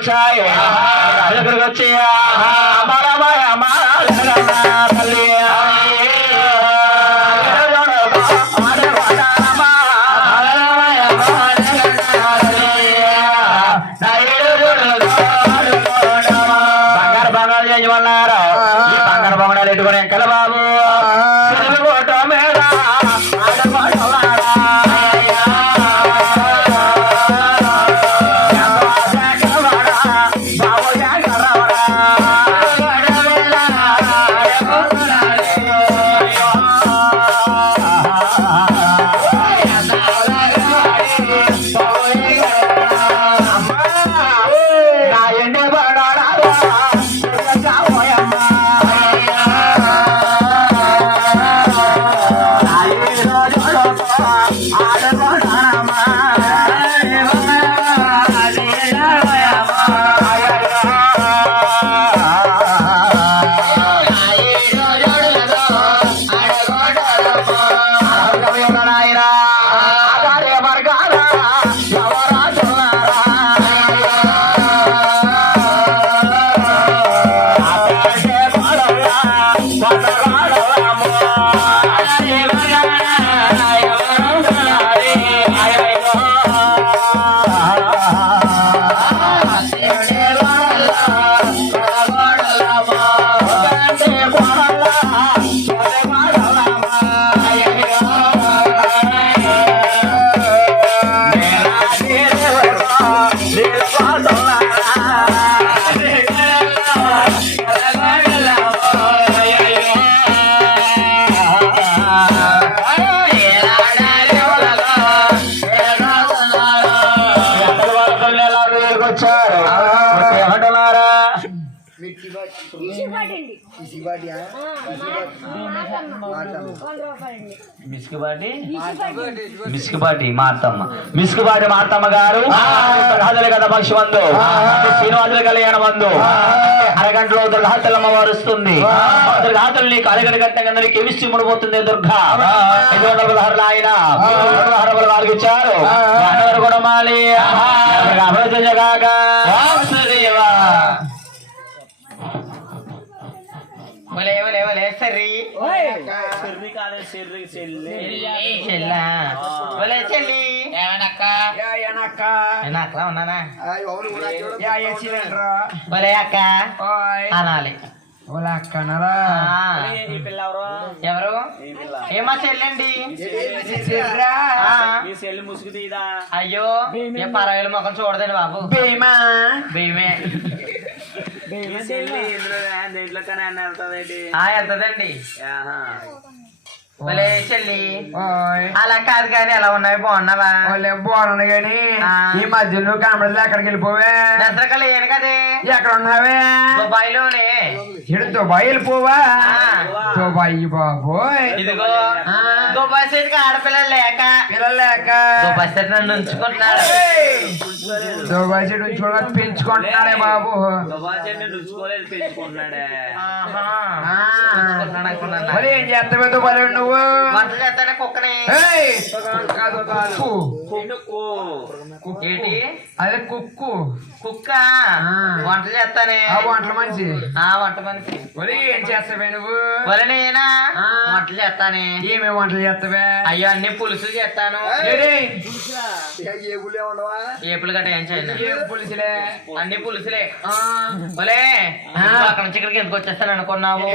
వచ్చాయి. దగ్గరకు వచ్చాయా. మరమయ మరమయ తల్లి. Ah. వచ్చారు మిస్కిబాటి? మార్తమ్మ మిస్కిబాటి మార్తమ్మ గారు. దుర్గాదుల కథ పక్షువందు శ్రీనివాసుల కళ్యాణ బంధు. అరగంటలో దుర్గాతలమ్మ వారు వస్తుంది దుర్గాతులు నీకు అరగడి గంట కింద నీకు ఎమిసి ముడిపోతుంది దుర్గా. ఐదు వందల పదహారులు ఆయన. ఇచ్చారు కూడా మాలి అభివృద్ధి జగాగా చెల్లా చెల్లి ఏమనక్క ఏనక్క? ఏనక్క ఉన్నానా అక్క. అనాలి ఎవరు ఏమా చెల్లండి మీ ముసుగు తీదా అయ్యో ఏ పరవేలు మొఖం చూడదండి బాబు భీమా. భీమే వెళ్తదండి. చెల్లి. అలా కాదు కానీ ఎలా ఉన్నాయి? బాగున్నావా? గాని. ఆ. ఈ మధ్యలో కనబడలే అక్కడికి వెళ్ళిపోవే? నిద్రకలు ఏను కదే. ఎక్కడ ఉన్నావే? దుబాయ్లోనే. ఇడు దుబాయ్ వెళ్ళిపోవా ఆ. దుబాయ్ బాబోయ్ ఇదిగో ఆ. దుబాయ్ సైడ్కి ఆడపిల్లలు లేక పిల్లలు లేక దుబాయ్ సైడ్ నన్ను ఉంచుకుంటున్నాడు దుబాయ్ సైడ్ ఉంచుకోవడం పెంచుకుంటున్నాడే బాబు దుబాయ్ చెట్టు రుచుకోలేదు పెంచుకుంటున్నాడే ఆహా. ఆ. ఉంచుకుంటున్నాడు అనుకున్నాను. మరి ఏం చేస్తావే దుబాయ్ నువ్వు వంటలు చేస్తానే కుక్కని ఏయ్! కాదు, కాదు. కొనుక్కో. ఏంటి అదే కుక్కు. కుక్క. వంటలు చేస్తానే. ఆ వంటల మనిషి. ఆ వంట మనిషి. మరి ఏం చేస్తావే నువ్వు? మరి నేనా. వంటలు చేస్తానే. ఏమేమి వంటలు చేస్తావే? అయ్యో అన్ని పులుసులు చేస్తాను? ఏపులు గట్ట ఏం చేయను. ఏం పులుసులే? అన్ని పులుసులే. ఆ. ఒలే ఆ. అక్కడ నుంచి ఇక్కడికి ఎందుకు వచ్చేస్తాను అనుకున్నావు?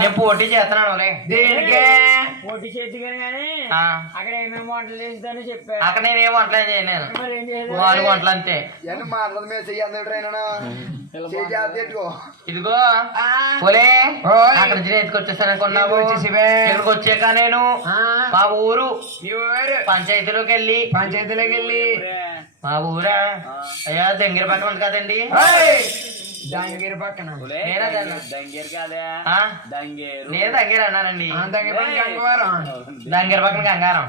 నేను పోటీ చేస్తున్నాను దేనికే? పోటీ చేతిగానే కానీ ఆ. అక్కడ ఏమేమి వంటలు చేస్తుందని చెప్పా అక్కడ నేను ఏం వంటలు ఏం చేయలేను మరి ఏం చేయలేదు? నాలుగు వంటలు అంతే. మాటల మీద చెయ్యాలి ఇదిగో. అక్కడ వచ్చేస్తాను అనుకున్నావు? ఇక్కడికి వచ్చాక నేను. మా ఊరు. పంచాయతీలోకి వెళ్ళి పంచాయతీలోకి వెళ్ళి మా ఊరా. అయ్యా దగ్గర పక్కన ఉంది కదండి ఏయ్! దానిగిరి పక్కన. దంగేరు కాదా? దంగేరు నేను దగ్గర అన్నానండి ఆ దగ్గర పక్కన గంగవారం దగ్గర పక్కన గంగారం